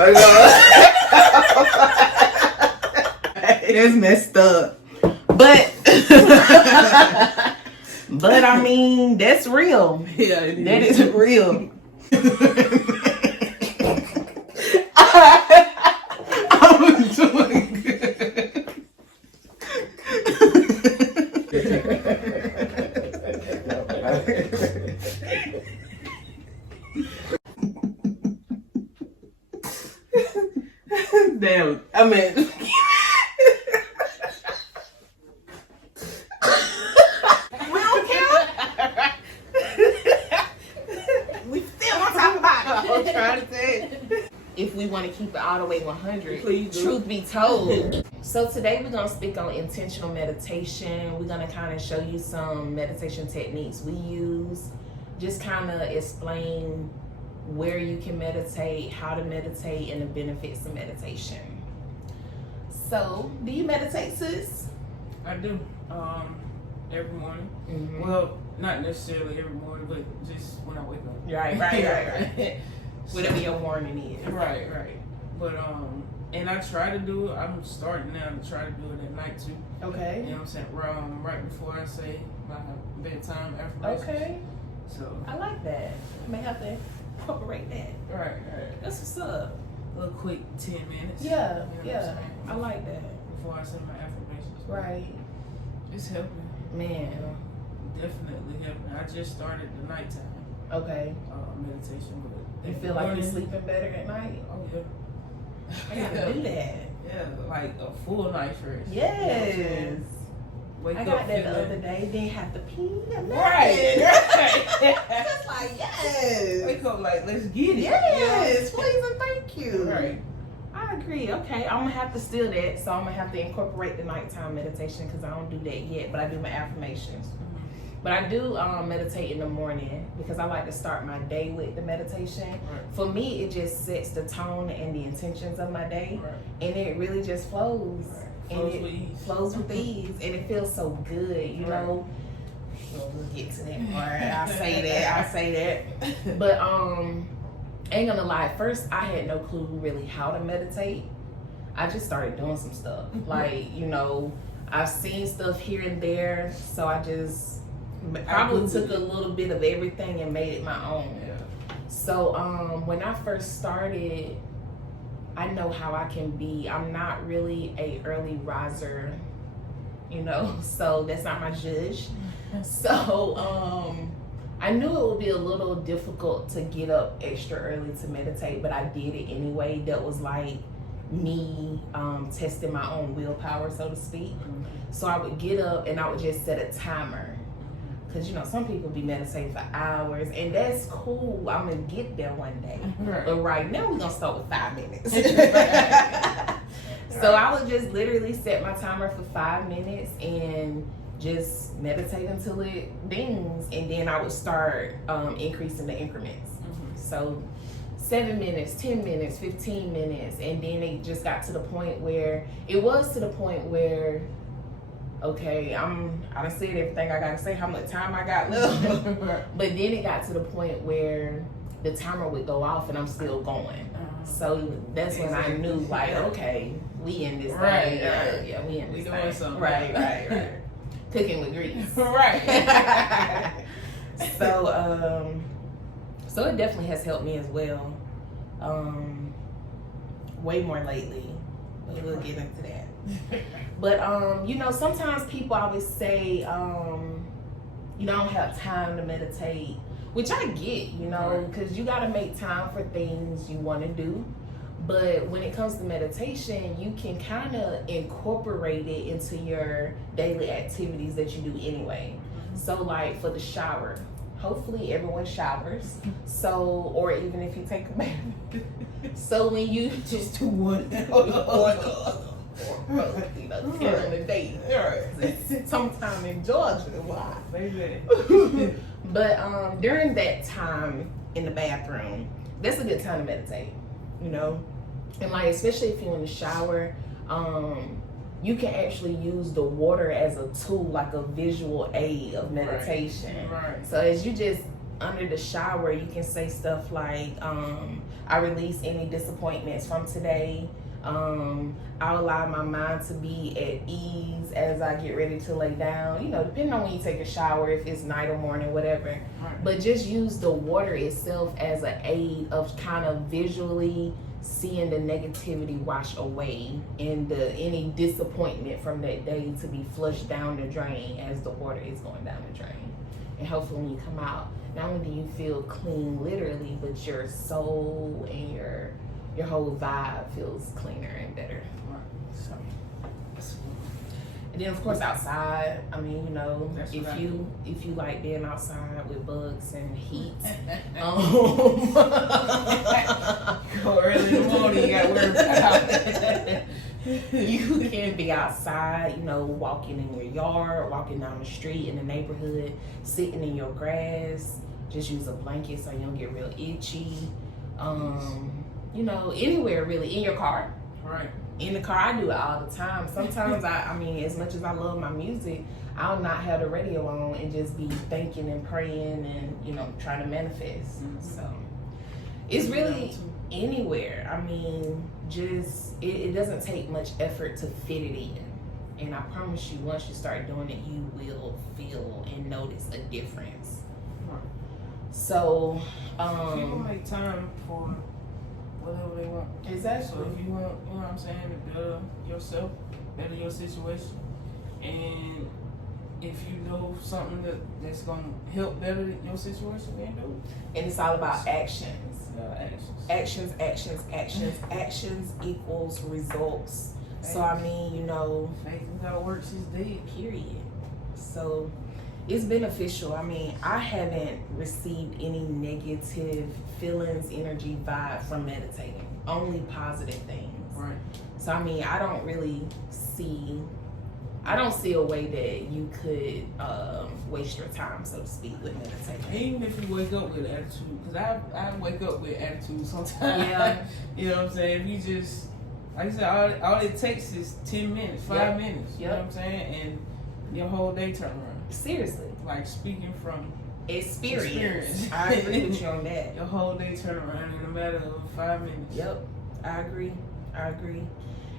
my God. It's messed up. But I mean, that's real. Yeah, it is. That is real. I'm doing good. Damn, I mean, we don't care. We still want to talk about it. I'm trying to say, if we want to keep it all the way 100, Please do. truth be told. So today we're going to speak on intentional meditation. We're going to kind of show you some meditation techniques we use, just kind of explain where you can meditate, how to meditate, and the benefits of meditation. So, do you meditate, sis? I do. Every morning. Mm-hmm. Well, not necessarily every morning, but just when I wake up. Right. Whatever your morning is. Right. But and I try to do it. I'm starting now to try to do it at night too. Okay. You know what I'm saying? Right before I say my bedtime affirmations. Okay. So I like that. I may have to incorporate that. Right. That's what's up. A little quick 10 minutes. Yeah. You know what I'm saying? I like that. Before I say my affirmations. Right. It's helping. Man. Definitely helping. I just started the nighttime Okay. meditation, but You feel like you're sleeping better at night? Oh yeah. I gotta do that. Yeah, like a full night first. Yes. You know what I'm saying? Wake I up got that the feeling- other day. Didn't have to pee. Right. Just like yes. Wake up like, let's get it. Yes. Please and thank you. Right. I agree. Okay, I'm gonna have to steal that. So I'm gonna have to incorporate the nighttime meditation because I don't do that yet. But I do my affirmations. But I do meditate in the morning because I like to start my day with the meditation. Right. For me, it just sets the tone and the intentions of my day, Right. and it really just flows. Right. And Flows it with ease. flows with ease, and it feels so good, you Right. know. Well, we'll get to that part. I'll say that. But ain't gonna lie. At first, I had no clue really how to meditate. I just started doing some stuff, like I've seen stuff here and there, so I just probably took a little bit of everything and made it my own. Yeah. So when I first started, I know how I can be. I'm not really a early riser, so that's not my judge. So I knew it would be a little difficult to get up extra early to meditate, but I did it anyway. That was like me testing my own willpower, so to speak. Mm-hmm. So I would get up and I would just set a timer. Because, some people be meditating for hours, and that's cool. I'm going to get there one day. Right. But right now, we're going to start with 5 minutes. So I would just literally set my timer for 5 minutes and just meditate until it dings. And then I would start increasing the increments. Mm-hmm. So 7 minutes, 10 minutes, 15 minutes. And then it just got to the point where, okay, I done said everything I gotta say, how much time I got left. But then it got to the point where the timer would go off and I'm still going. So that's when I knew, like, okay, we in this Right, thing. right. Yeah, we in We this doing thing. something. Right. Cooking with grease. Right. So it definitely has helped me as well. Way more lately. But we'll get into that. But sometimes people always say, you don't have time to meditate, which I get, because you got to make time for things you want to do. But when it comes to meditation, you can kind of incorporate it into your daily activities that you do anyway. So like for the shower, hopefully everyone showers. So, or even if you take a bath. So when you just do one during the day. Sometime in Georgia, why? But during that time in the bathroom, that's a good time to meditate, and like especially if you're in the shower, you can actually use the water as a tool, like a visual aid of meditation. Right. So as you just under the shower, you can say stuff like, I release any disappointments from today. I'll allow my mind to be at ease as I get ready to lay down. You know, depending on when you take a shower, if it's night or morning, whatever. Right. But just use the water itself as an aid of kind of visually seeing the negativity wash away and any disappointment from that day to be flushed down the drain as the water is going down the drain. And hopefully when you come out, not only do you feel clean literally, but your soul and your whole vibe feels cleaner and better. Right. So, and then of course outside, I mean, you know, That's if what I you like being outside with bugs and heat, Go early in the morning, you got to worry about you can be outside, you know, walking in your yard, walking down the street in the neighborhood, sitting in your grass. Just use a blanket so you don't get real itchy. You know, anywhere really, in your car. Right. In the car, I do it all the time. Sometimes I mean, as much as I love my music, I'll not have the radio on and just be thinking and praying and, you know, trying to manifest. Mm-hmm. So it's really anywhere. I mean, just it doesn't take much effort to fit it in. And I promise you, once you start doing it, you will feel and notice a difference. Right. So, people make time for whatever they want. exactly. So if you want, you know what I'm saying, to better yourself, better your situation, and if you know something that's gonna help better your situation, then do it. And it's all about actions. Actions. Actions equals results. So I mean, you know, Faith without works is dead. period. So it's beneficial. I mean, I haven't received any negative feelings, energy, vibe from meditating. Only positive things. Right. So I mean, I don't see a way that you could waste your time, so to speak, with meditating. Even if you wake up with attitude, because I wake up with attitude sometimes. Yeah. You know what I'm saying? If you just, like I said, all it takes is 10 minutes, 5 minutes. You know what I'm saying? And your whole day turn around. Seriously. Like speaking from Experience. I agree with you on that. Your whole day turn around in a matter of 5 minutes. Yep, I agree.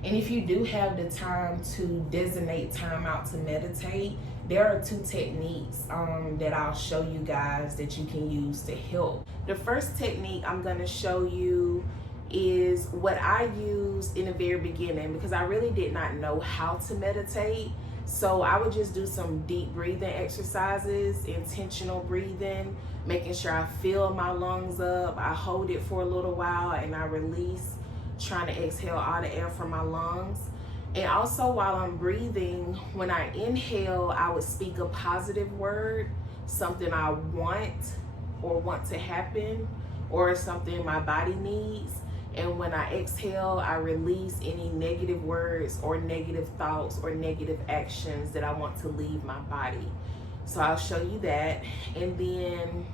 And if you do have the time to designate time out to meditate, there are 2 techniques that I'll show you guys that you can use to help. The first technique I'm going to show you is what I used in the very beginning, because I really did not know how to meditate. So I would just do some deep breathing exercises, intentional breathing, making sure I fill my lungs up. I hold it for a little while and I release, trying to exhale all the air from my lungs. And also while I'm breathing, when I inhale, I would speak a positive word, something I want to happen, or something my body needs. And when I exhale, I release any negative words or negative thoughts or negative actions that I want to leave my body. So I'll show you that. And then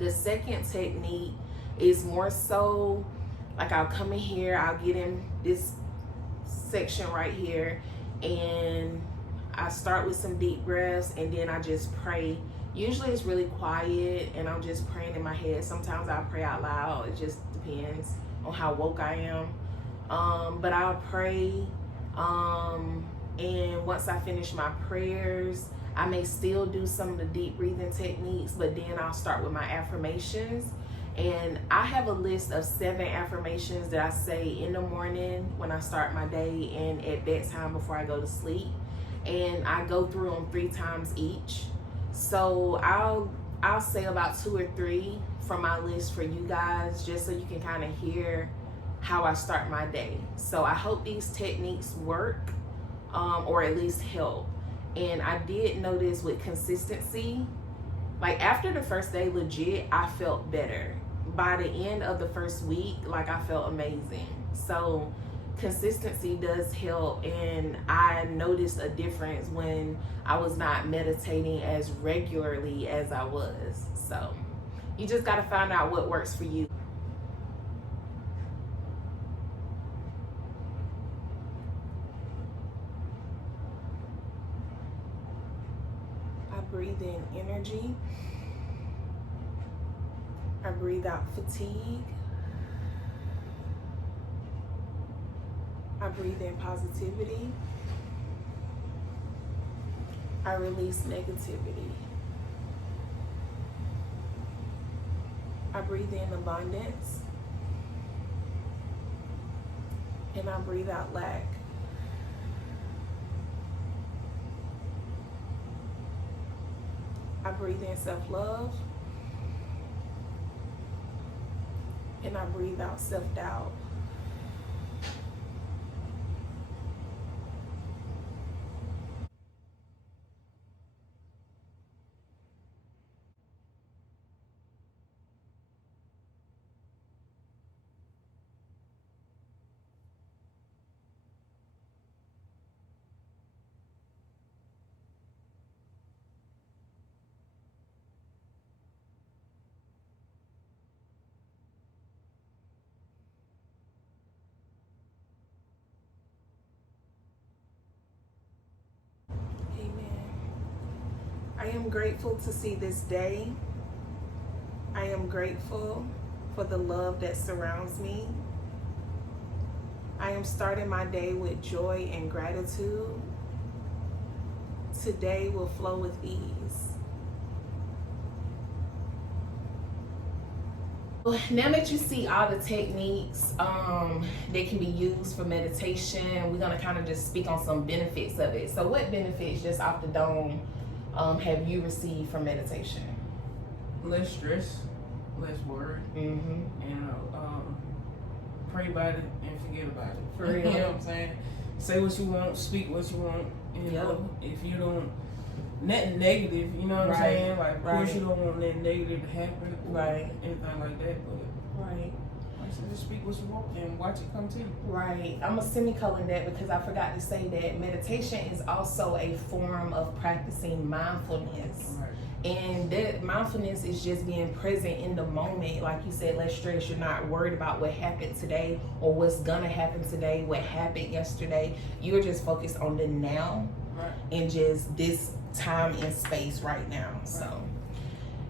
the second technique is more so like I'll come in here, I'll get in this section right here, and I start with some deep breaths, and then I just pray. Usually it's really quiet and I'm just praying in my head. Sometimes I'll pray out loud. It just depends on how woke I am. But I'll pray, and once I finish my prayers, I may still do some of the deep breathing techniques, but then I'll start with my affirmations. And I have a list of 7 affirmations that I say in the morning when I start my day and at bedtime before I go to sleep. And I go through them 3 times each. So I'll say about 2 or 3 from my list for you guys, just so you can kind of hear how I start my day. So I hope these techniques work, or at least help. And I did notice with consistency, like after the first day, legit, I felt better. By the end of the first week, like I felt amazing. So consistency does help, and I noticed a difference when I was not meditating as regularly as I was. So you just got to find out what works for you. I breathe in energy. I breathe out fatigue. I breathe in positivity. I release negativity. I breathe in abundance. And I breathe out lack. I breathe in self-love. And I breathe out self-doubt. I am grateful to see this day. I am grateful for the love that surrounds me. I am starting my day with joy and gratitude. Today will flow with ease. Now that you see all the techniques that can be used for meditation, we're going to kind of just speak on some benefits of it. So what benefits, just off the dome, have you received from meditation? Less stress, less worry, and pray about it and forget about it. For real. You know what I'm saying? Say what you want, speak what you want. You know, if you don't, nothing negative, you know what I'm saying? Like, of course you don't want nothing negative to happen, or anything like that, but like I said, just speak what you want and watch it come to you. Right. I'm a semicolon that because I forgot to say that meditation is also a form of practicing mindfulness. Right. And that mindfulness is just being present in the moment. Like you said, less stress. You're not worried about what happened today or what's gonna happen today, what happened yesterday. You're just focused on the now and just this time and space right now. So,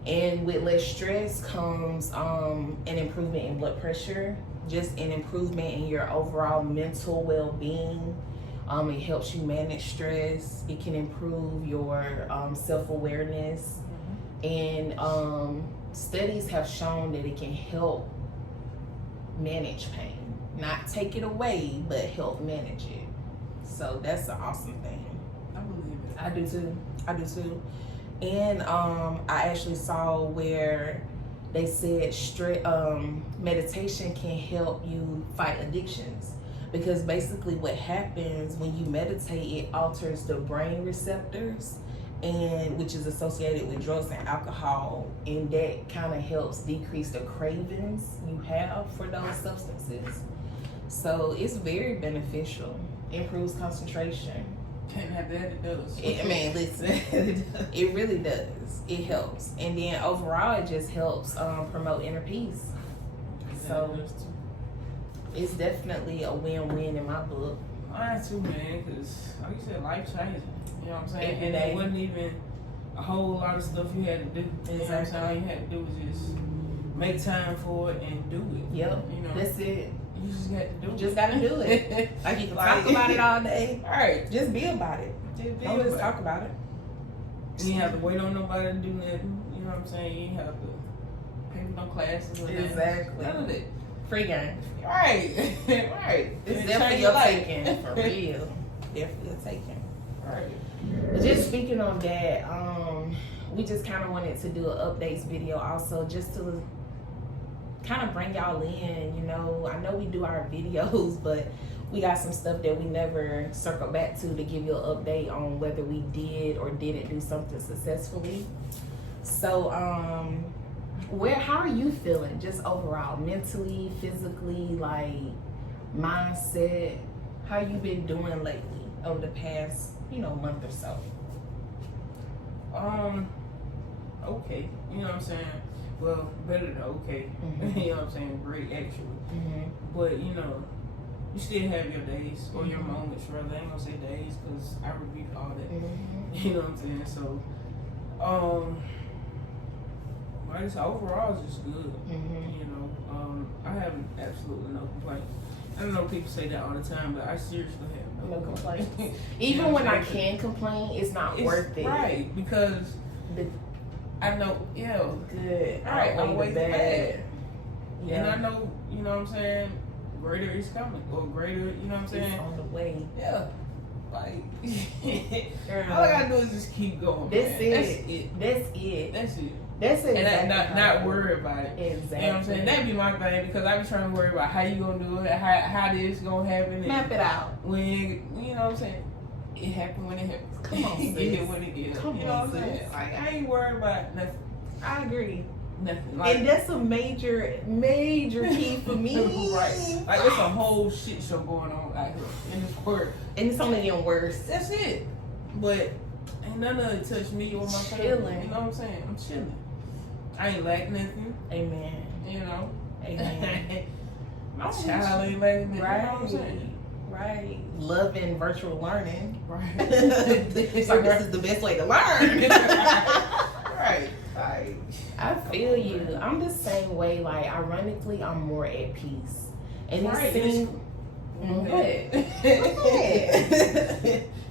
and with less stress comes an improvement in blood pressure, just an improvement in your overall mental well-being. It helps you manage stress. It can improve your self-awareness. And studies have shown that it can help manage pain. Not take it away, but help manage it. So that's an awesome thing. I believe it. I do too. I do too. And I actually saw where they said meditation can help you fight addictions. Because basically what happens when you meditate, it alters the brain receptors, and which is associated with drugs and alcohol, and that kind of helps decrease the cravings you have for those substances. So it's very beneficial. Improves concentration. Can't have that, it does. Listen, it really does. It helps. And then overall, it just helps promote inner peace. So it's definitely a win-win in my book. Mine too, man, because like you said, life changing. You know what I'm saying? Every And day. it wasn't even a whole lot of stuff you had to do. You know what I'm saying? All you had to do was just make time for it and do it. Yep. You know, That's it. you just got to do it. Just gotta do it. Like you can talk about it all day. All right. Just be about it. Don't just talk about it. You ain't have to wait on nobody to do nothing. You know what I'm saying? You ain't have to pay for no classes or nothing. Exactly. None of that. Free game. Right. Right. It's definitely your taking. For real. Definitely a taking. Right. But just speaking on that, we just kind of wanted to do an updates video also, just to kind of bring y'all in. You know, I know we do our videos, but we got some stuff that we never circle back to give you an update on whether we did or didn't do something successfully. So how are you feeling just overall, mentally, physically, like mindset? How you been doing lately over the past month or so? Okay, you know what I'm saying? Well, better than okay. You know what I'm saying? Great, actually. But you still have your days or your moments, rather. I ain't gonna say days because I repeat all that. You know what I'm saying? So, Like I said, overall, it's just good. You know, I have absolutely no complaints. I don't know people say that all the time, but I seriously have no complaints. Even when I can complain, it's not worth it. Right, because I know, good. Right, I'm way bad. Yeah. And I know, you know what I'm saying, greater is coming. Or greater, you know what I'm saying? It's on the way. Yeah. Like, all I gotta do is just keep going. That's it. And not worry about it. Exactly. You know what I'm saying? That'd be my thing, because I be trying to worry about how you gonna do it, how this gonna happen. Map it out. When, you know what I'm saying? It happened when it happens. Come on, sis. Get it when it gets. Come you know on, what I'm saying? sis. Like, I ain't worried about nothing. I agree. Nothing. Like, and that's a major key for me. Right. Like, there's a whole shit show going on out here in this world. And it's only getting worse. That's it. But ain't none of it touch me or my family. You know what I'm saying? I'm chilling. I ain't lack nothing. Amen. You know? Amen. My child ain't lack nothing. Right. You know what I'm saying? Right. Loving virtual learning. Right. It's like, this is the best way to learn. Right. Like, I feel you. I'm the same way. Like, ironically, I'm more at peace. And right. it seems...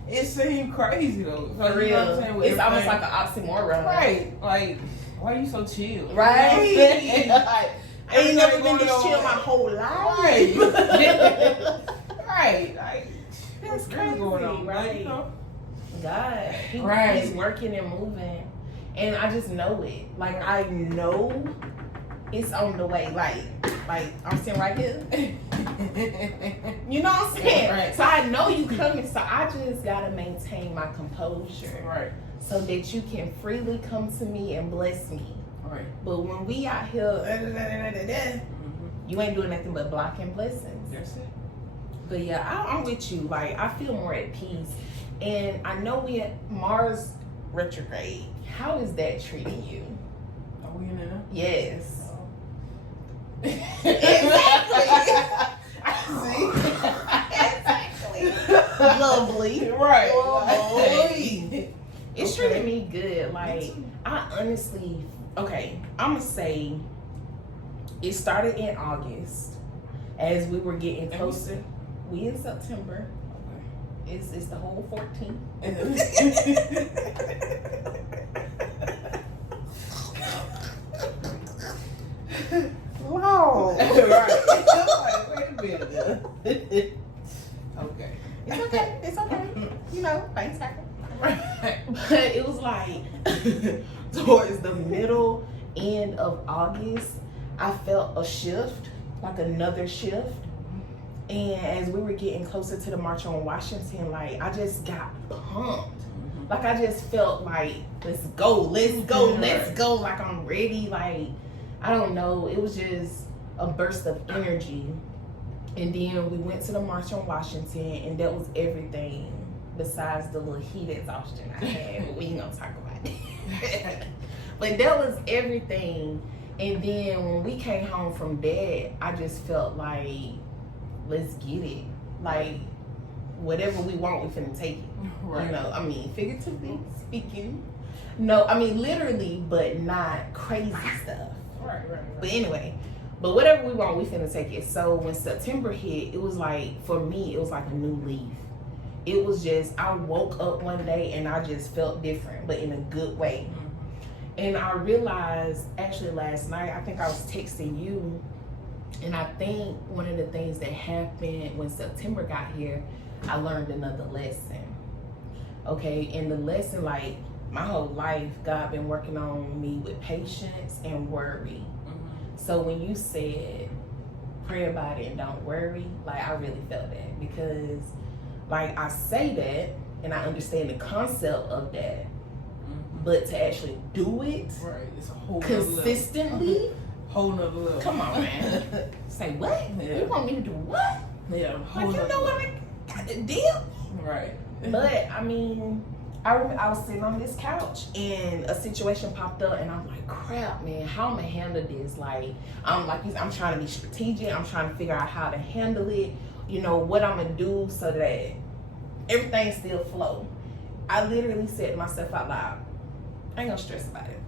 It seemed crazy though. For real. You know what I'm saying? It's almost like an oxymoron. Right. Like, why are you so chill? Right. You know what I'm saying? Like, I ain't never been this chill my whole life. Right. Right. Like, that's what's crazy. Going on, right. You know? God. Right. He's working and moving. And I just know it. Like, I know it's on the way. Like I'm sitting right here. You know what I'm saying? Right. So I know you coming. So I just gotta maintain my composure. Right. So that you can freely come to me and bless me. Right. But when we out here, you ain't doing nothing but blocking blessings. That's it. But yeah, I'm with you. Like, I feel more at peace. And I know we at Mars retrograde. How is that treating you? Are we in there? Yes. Exactly. See? Exactly. Lovely. Right. Lovely. It's treating me good. Like, I honestly, okay, I'm going to say it started in August as we were getting closer. We in September. It's the whole 14th. Wow. Right. Wait a minute. Okay. It's okay. It's okay. You know, things happen. But it was like towards the middle end of August, I felt a shift, like another shift. And as we were getting closer to the March on Washington, like, I just got pumped. Like, I just felt like, let's go. Like, I'm ready. Like, I don't know. It was just a burst of energy. And then we went to the March on Washington, and that was everything besides the little heat exhaustion I had. But we ain't gonna talk about it. But that was everything. And then when we came home from that, I just felt like, let's get it. Like, whatever we want, we finna take it. Right. You know, I mean, figuratively speaking. No, I mean, literally, but not crazy stuff. Right. But anyway, but whatever we want, we finna take it. So when September hit, it was like, for me, it was like a new leaf. It was just, I woke up one day and I just felt different, but in a good way. And I realized, actually last night, I think I was texting you, and I think one of the things that happened when September got here, I learned another lesson. Okay, and the lesson, like, my whole life, God been working on me with patience and worry. So when you said, pray about it and don't worry, like, I really felt that. Because, like, I say that, and I understand the concept of that, but to actually do it it's a whole consistently, whole nother level. Come on, man. Say what? Yeah. You want me to do what? Yeah, like, you know what I got to deal? Right. But I mean, I remember I was sitting on this couch and a situation popped up, and I'm like, crap, man, how am I handle this? Like, I'm trying to be strategic. I'm trying to figure out how to handle it. You know what I'm gonna do so that everything still flow. I literally said to myself out loud, I ain't gonna stress about it.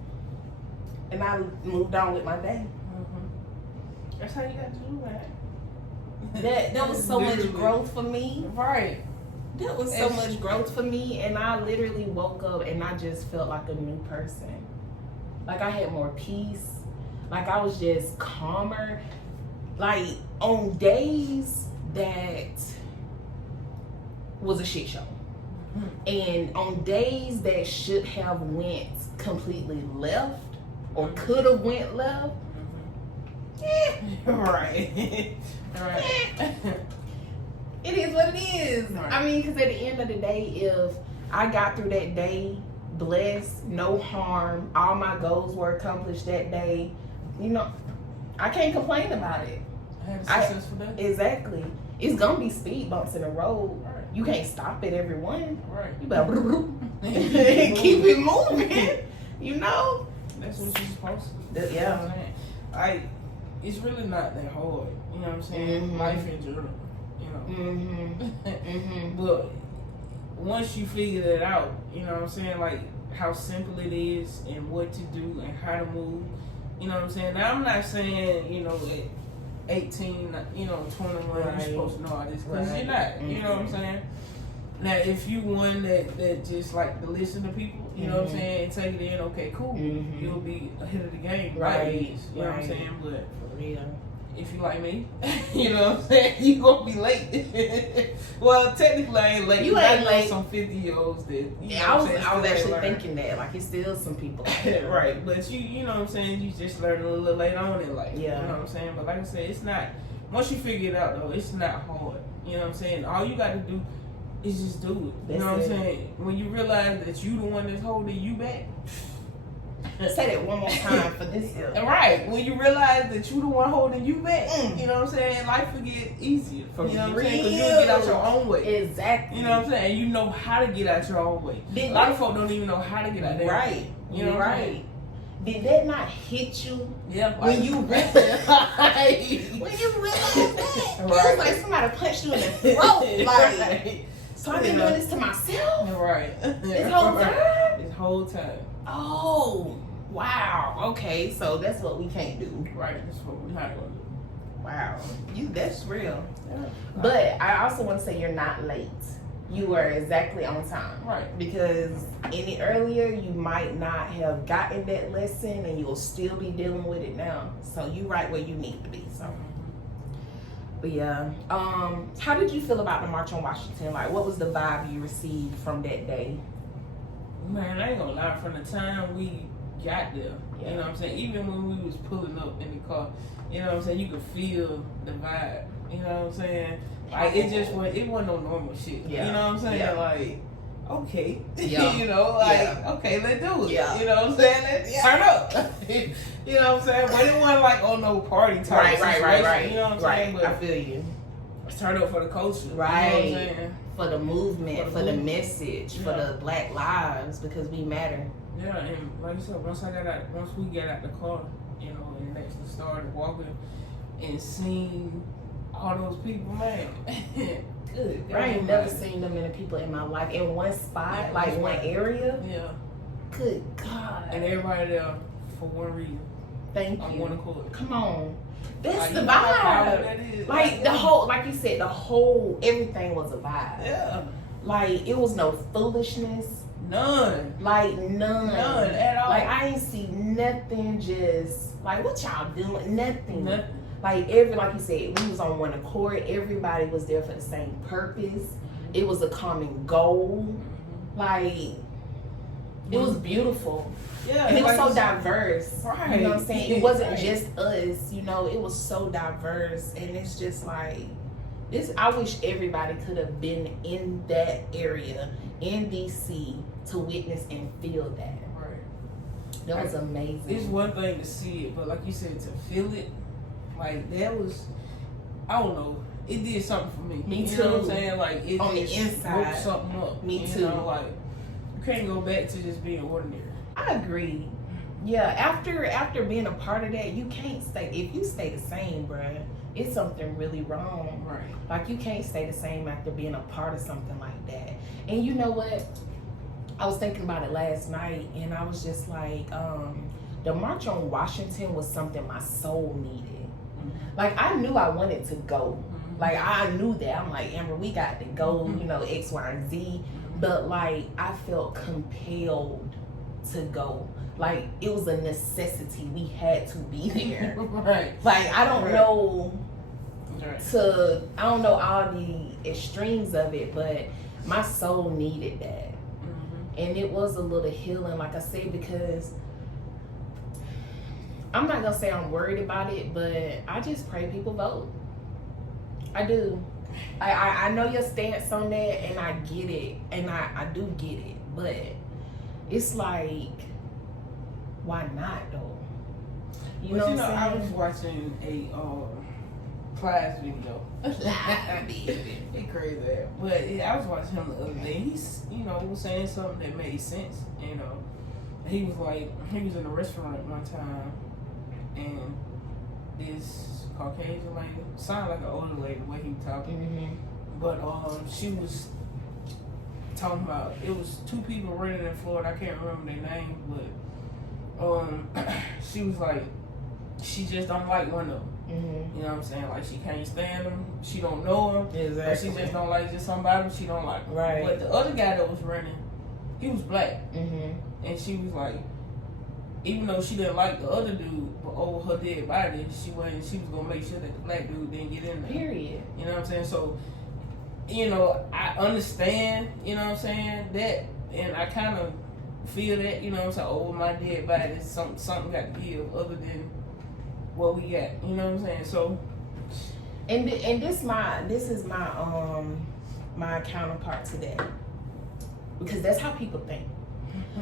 and I moved on with my day. That's how you got to do That was so much Literally. growth for me. Right. That was so much growth for me, and I literally woke up and I just felt like a new person. Like I had more peace. Like I was just calmer. Like on days that was a shit show. And on days that should have went completely left or could have went left, Right. Right. it is what it is. Right. I mean, because at the end of the day, if I got through that day blessed, no harm, all my goals were accomplished that day, you know, I can't complain about it. I had a successful day. Exactly. It's gonna be speed bumps in the road. Right. You can't stop at every one. Right. You better keep it moving. You know? That's what you're supposed to do. Yeah. Like, it's really not that hard. You know what I'm saying? Mhm. Life in general. You know. Mm-hmm. But once you figure that out, you know what I'm saying? Like how simple it is and what to do and how to move. You know what I'm saying? Now I'm not saying, you know, at 18, you know, 21, Right. you're supposed to know all this, because Right. you're not. You know what I'm saying? Now, if you one that just like to listen to people, you know what I'm saying, and take it in, okay, cool, you'll be ahead of the game. Right. You know what I'm saying? But For real. if you like me, you know what I'm saying, you gonna be late. Well, technically I ain't late. You 'cause I ain't know late. some 50-year-olds that, you know Yeah, what I'm saying, I was still actually learn. thinking that. Like, it's still some people. Right, but you know what I'm saying, you just learn a little later on in life. Yeah. You know what I'm saying? But like I said, it's not, once you figure it out though, it's not hard. You know what I'm saying? All you gotta do is just do it. You know what I'm saying? When you realize that you the one that's holding you back. Say that one more time for this year. Right, when you realize that you the one holding you back, you know what I'm saying, life will get easier. For you know what I'm saying? real. Because you'll get out your own way. Exactly. You know what I'm saying? And you know how to get out your own way. A lot of folk don't even know how to get out their own way. Right. You know what I'm right. saying? Did that not hit you Yeah. when you realized when you realized that? It was like somebody punched you in the throat. Like, so I've been doing this to myself Right. this whole time? This whole time. Oh, wow. Okay, so that's what we can't do. Right. That's what we're not going to do. Wow. That's real. Yeah. But I also want to say you're not late. You were exactly on time. Right. Because any earlier, you might not have gotten that lesson and you'll still be dealing with it now. So you right where you need to be. So, but yeah. How did you feel about the March on Washington? Like, what was the vibe you received from that day? Man, I ain't gonna lie, from the time we got there, you know what I'm saying, even when we was pulling up in the car, you know what I'm saying, you could feel the vibe, you know what I'm saying, like it wasn't no normal shit, you know what I'm saying, like, okay, you know, like, okay, let's do it, you know what I'm saying, let's turn up, you know what I'm saying, but it wasn't like on no party type situation, you know what I'm saying, but I feel you. Let's turn up for the culture, Right. you know what I'm saying. For the movement, for the message, for the Black lives, because we matter. Yeah, and like I said, once we got out the car, you know, and actually started walking and seeing all those people, man, good. I ain't never seen them many people in my life in one spot, like one area. Yeah. Good God. And everybody there for one reason. Thank On you. one accord. Come on. That's Like, the you know how powerful vibe. that is? Like the whole, like you said, the whole, everything was a vibe. Yeah. Like it was no foolishness. None. Like none. None at all. Like I ain't see nothing. Just like what y'all doing? Nothing. Nothing. Like like you said, we was on one accord. Everybody was there for the same purpose. It was a common goal. Like it was beautiful. Yeah. And it was like so diverse. Right. You know what I'm saying? It wasn't Right. just us, you know, it was so diverse. And it's just like this, I wish everybody could have been in that area in DC to witness and feel that. Right. That was amazing. It's one thing to see it, but like you said, to feel it, like that was, I don't know, it did something for me. Me You know what I'm too. saying? Like it On the just inside. woke something up. Me you too. Know, like you can't go back to just being ordinary. I agree. Yeah, after being a part of that, you can't stay. If you stay the same, bruh, it's something really wrong. Right. Like you can't stay the same after being a part of something like that. And you know what? I was thinking about it last night, and I was just like, the March on Washington was something my soul needed. Like, I knew I wanted to go. Like, I knew that. I'm like, Amber, we got to go, you know, X, Y, and Z. But, like, I felt compelled to go. Like, it was a necessity. We had to be there. Right. Like, I don't know Right. I don't know all the extremes of it, but my soul needed that. And it was a little healing, like I said, because I'm not gonna say I'm worried about it, but I just pray people vote. I do. I know your stance on that, and I get it, and I do get it, but it's like, why not though? You know what I'm saying? I was watching a class video. It's crazy, but I was watching him the other day. He's, was saying something that made sense. He was like, he was in a restaurant one time, and this Caucasian lady, sounded like an older lady the way he was talking, but she was talking about, it was two people running in Florida. I can't remember their names, but she was like, she just don't like one of them. You know what I'm saying? Like, she can't stand them. She don't know them. Exactly. But she just don't like just somebody she don't like. Right. But the other guy that was running, he was black. And she was like, even though she didn't like the other dude, but over her dead body, she was gonna make sure that the black dude didn't get in there. Period. You know what I'm saying? So, I understand, you know what I'm saying, that, and I kind of feel that, you know what I'm saying, over my dead body, something got to give other than what we got, you know what I'm saying? So, and this is my counterpart to that, because that's how people think.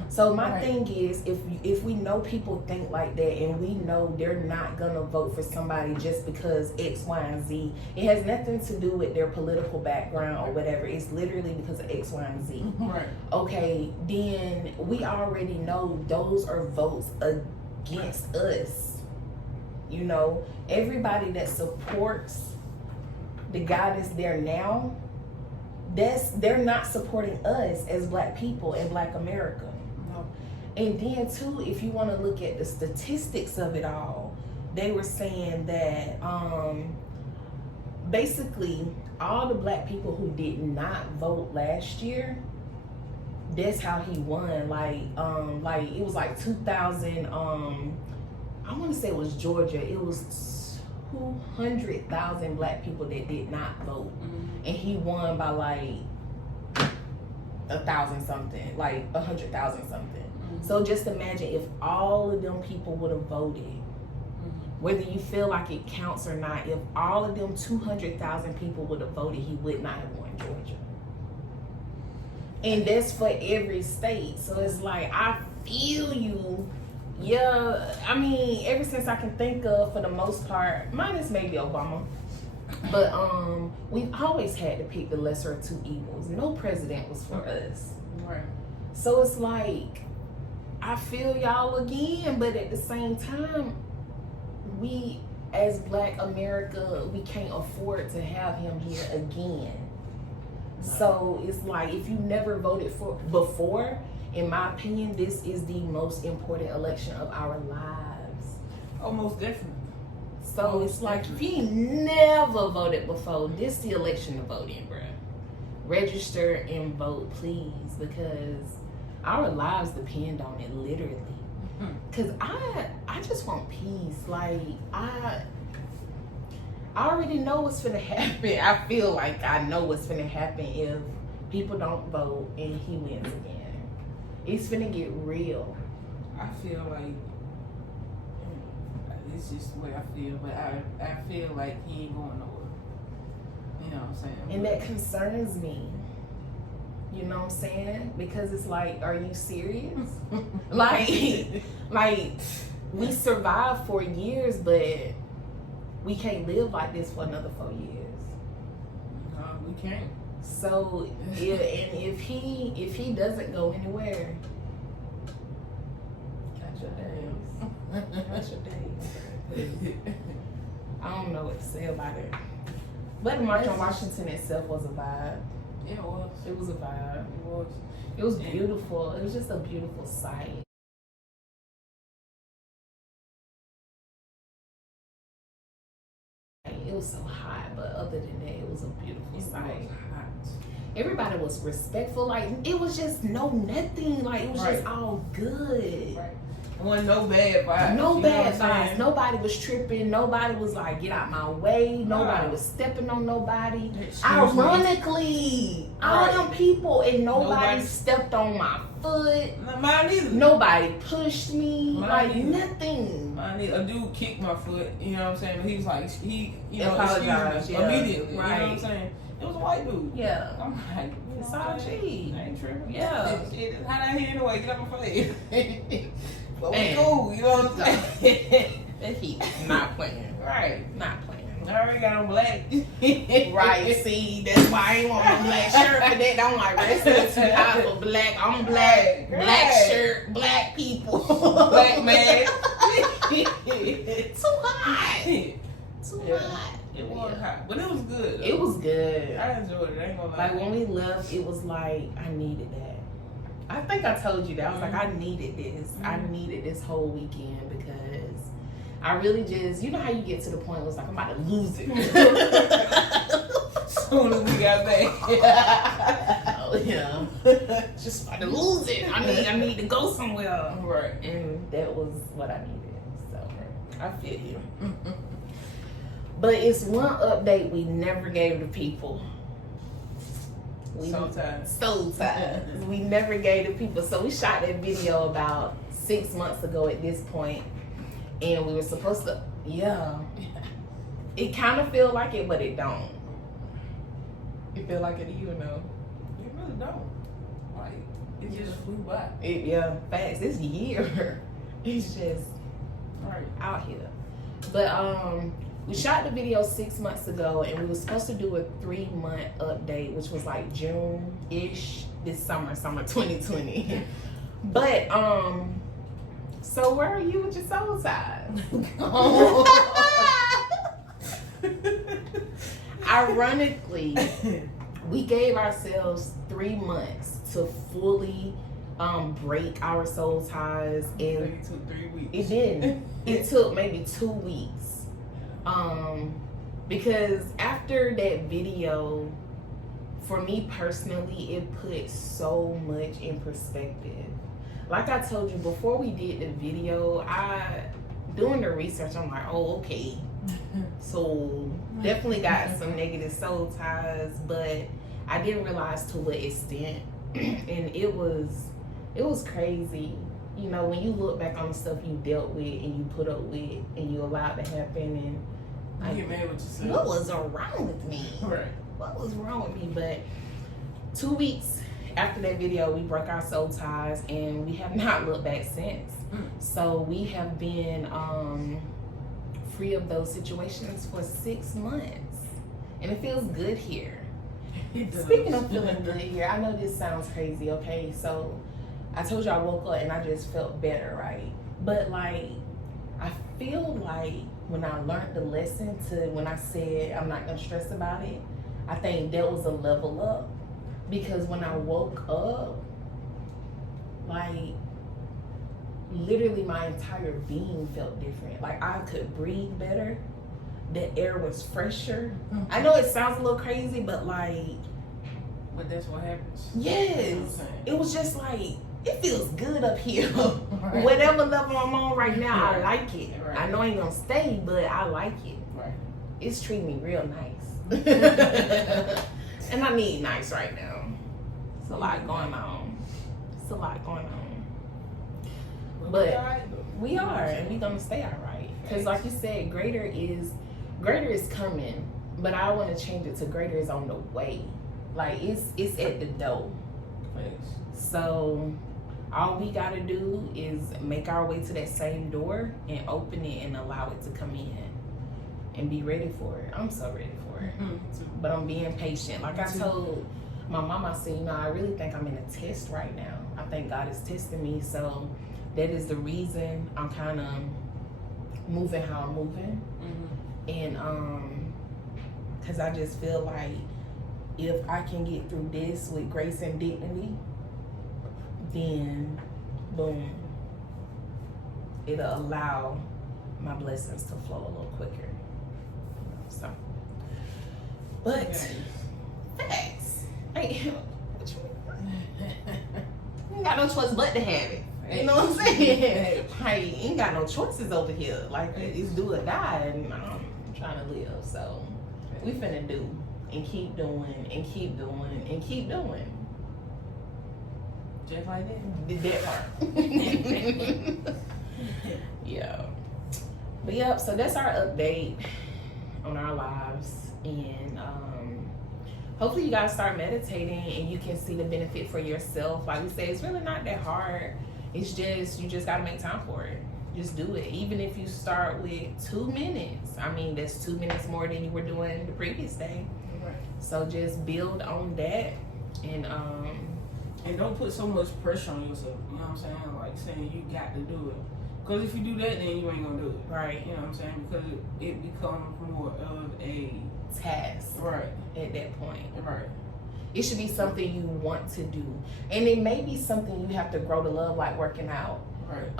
So my thing is, if we know people think like that, and we know they're not gonna vote for somebody just because X, Y, and Z, it has nothing to do with their political background or whatever. It's literally because of X, Y, and Z. Right. Okay, then we already know those are votes against us. Everybody that supports the guy that's there now, they're not supporting us as black people in Black America. And then too, if you want to look at the statistics of it all, they were saying that basically all the black people who did not vote last year, that's how he won. Like it was like 2,000. I want to say it was Georgia. It was 200,000 black people that did not vote, and he won by like 1,000 something, like 100,000 something. So just imagine if all of them people would have voted, whether you feel like it counts or not. If all of them 200,000 people would have voted, he would not have won Georgia. And that's for every state. So it's like, I feel you. Yeah, I mean, ever since I can think of, for the most part, minus maybe Obama, but we've always had to pick the lesser of two evils. No president was for us. Right. So it's like, I feel y'all again, but at the same time, we as Black America, we can't afford to have him here again. So it's like, if you never voted for before, in my opinion, this is the most important election of our lives. Oh, most definitely. So it's like, if you never voted before, this is the election to vote in, bruh. Register and vote, please, because our lives depend on it, literally. Because I just want peace. Like, I already know what's finna happen. I feel like I know what's finna happen if people don't vote and he wins again. It's finna get real. I feel like, it's just the way I feel, but I feel like he ain't going nowhere. You know what I'm saying? And that concerns me. You know what I'm saying? Because it's like, are you serious? like we survived 4 years, but we can't live like this for another 4 years. No, we can't. So if he doesn't go anywhere, catch your days. Catch your days. I don't know what to say about it. But the March on Washington itself was a vibe. Yeah, it was. It was a vibe. It was. It was beautiful. It was just a beautiful sight. it was so hot, but other than that, it was a beautiful sight. Hot. Everybody was respectful. Like, it was just nothing. Like, it was just all good. Right. There wasn't no bad vibes. No bad vibes. Nobody was tripping. Nobody was like, get out my way. Nobody was stepping on nobody. Ironically, all them people and nobody stepped on my foot. No, mine either. Nobody pushed me. Mine nothing. Mine either. A dude kicked my foot. You know what I'm saying? But he was like, apologized immediately. Right. You know what I'm saying? It was a white dude. Yeah. I'm like, it's all G. I ain't tripping. Yeah. It's hot out here anyway. Get out my face. But we cool. You know what I'm saying? That heat not playing. Right. Not playing. I already got on black. Right, see, that's why I ain't want no black shirt for that. I'm like, that's too hot for black. I'm black. Black shirt, black people. Black man. Too hot. Too hot. It was hot, but it was good. It was good. I enjoyed it. I ain't gonna lie. Like when we left, it was like I needed that. I think I told you that. I was like, I needed this. I needed this whole weekend because I really just, you know how you get to the point where it's like I'm about to lose it. Soon as we got back. Oh yeah. Just about to lose it. I need to go somewhere. Right. And that was what I needed. So I feel you. But it's one update we never gave to people. So tired. We never gave to people. So we shot that video about 6 months ago at this point, and we were supposed to. Yeah. It kind of feel like it, but it don't. You feel like it, you know? You really don't. Like it just flew by. Yeah, facts. This year, it's just out here. But we shot the video 6 months ago, and we were supposed to do a 3-month update, which was like June-ish this summer 2020. But so where are you with your soul ties? Ironically, we gave ourselves 3 months to fully break our soul ties, and it took 3 weeks. It didn't. It took maybe 2 weeks. Because after that video, for me personally, it put so much in perspective. Like I told you before we did the video, doing the research, I'm like, oh, okay. So definitely got some negative soul ties, but I didn't realize to what extent. And it was crazy. You know, when you look back on the stuff you dealt with and you put up with and you allowed to happen, and you get mad with yourself. What was wrong with me? Right. What was wrong with me? But 2 weeks after that video, we broke our soul ties, and we have not looked back since. So we have been free of those situations for 6 months, and it feels good here. Speaking of feeling good here, I know this sounds crazy, okay? So I told you I woke up and I just felt better, right? But like, I feel like when I learned the lesson to when I said I'm not gonna stress about it, I think that was a level up. Because when I woke up, like, literally my entire being felt different. Like, I could breathe better. The air was fresher. I know it sounds a little crazy, but like... But that's what happens. Yes. It was just like, it feels good up here. Right. Whatever level I'm on right now, I like it. Right. I know I ain't gonna stay, but I like it. Right. It's treating me real nice. And I need nice right now. It's a lot going on. But we are, and we're gonna stay all right. Because like you said, greater is coming, but I want to change it to greater is on the way. Like it's at the door. So all we gotta do is make our way to that same door and open it and allow it to come in and be ready for it. I'm so ready for it. But I'm being patient. Like I told my mom, I said, I really think I'm in a test right now. I think God is testing me. So that is the reason I'm kind of moving how I'm moving. And because I just feel like if I can get through this with grace and dignity, then boom, it'll allow my blessings to flow a little quicker. So, but facts. Hey, what you got no choice but to have it. You know what I'm saying? Like, ain't got no choices over here. Like, it's do or die, and I'm trying to live. So, we finna do and keep doing and keep doing and keep doing. Just like that. That part. Yeah. But yep, so that's our update on our lives. And hopefully you guys start meditating and you can see the benefit for yourself. Like we say, it's really not that hard. It's just, you just gotta make time for it. Just do it. Even if you start with 2 minutes. I mean, that's 2 minutes more than you were doing the previous day. Right. So just build on that. And don't put so much pressure on yourself. You know what I'm saying? Like saying you got to do it. Because if you do that, then you ain't gonna do it. Right. You know what I'm saying? Because it becomes more of a task. Right. At that point. Right. It should be something you want to do. And it may be something you have to grow to love, like working out. Right.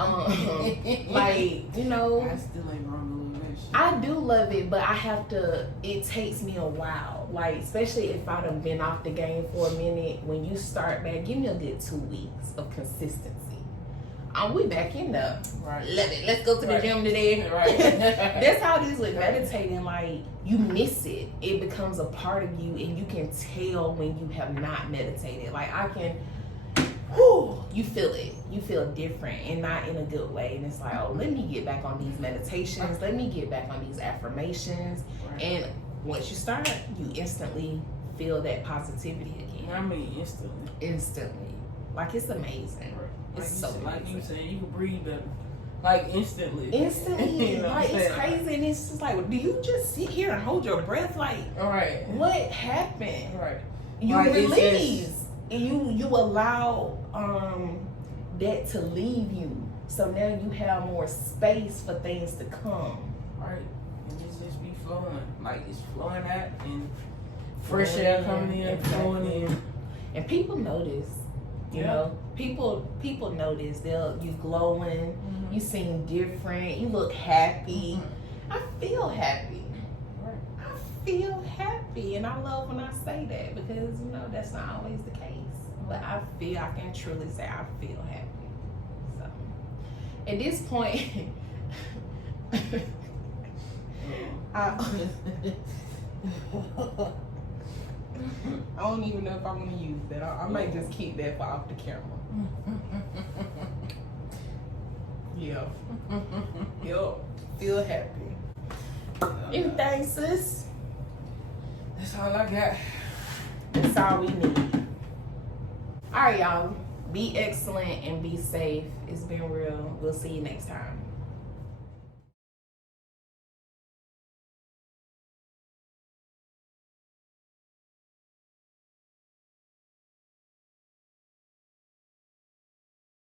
Like, you know. I still ain't grown to love that shit. I do love it, but I have to, it takes me a while. Like, especially if I done been off the game for a minute. When you start back, give me a good 2 weeks of consistency. We back in there. Right. Love it. Let's go to the gym today. Right. That's how it is with meditating. Like, you miss it. It becomes a part of you, and you can tell when you have not meditated. Like, I can, you feel it. You feel different, and not in a good way. And it's like, oh, let me get back on these meditations. Let me get back on these affirmations. Right. And once you start, you instantly feel that positivity again. I mean, instantly. Instantly. Like, it's amazing. Right. It's like so like amazing. you saying, you can breathe better. Like instantly. Instantly. You know like, what I'm it's saying? crazy. And it's just like, do you just sit here and hold your breath? Like, All right. what happened? Right. You Like, release. And you allow that to leave you. So now you have more space for things to come. Right. And it's just be flowing. Like it's flowing out and fresh air coming in, flowing in. And people notice. You know, people notice. You glowing. You seem different. You look happy. I feel happy. Right. I feel happy, and I love when I say that because you know that's not always the case. But I can truly say I feel happy. So at this point, I don't even know if I want to use that. I might just keep that for off the camera. Yeah. Yup. Feel happy. Anything, sis? That's all I got. That's all we need. All right, y'all. Be excellent and be safe. It's been real. We'll see you next time.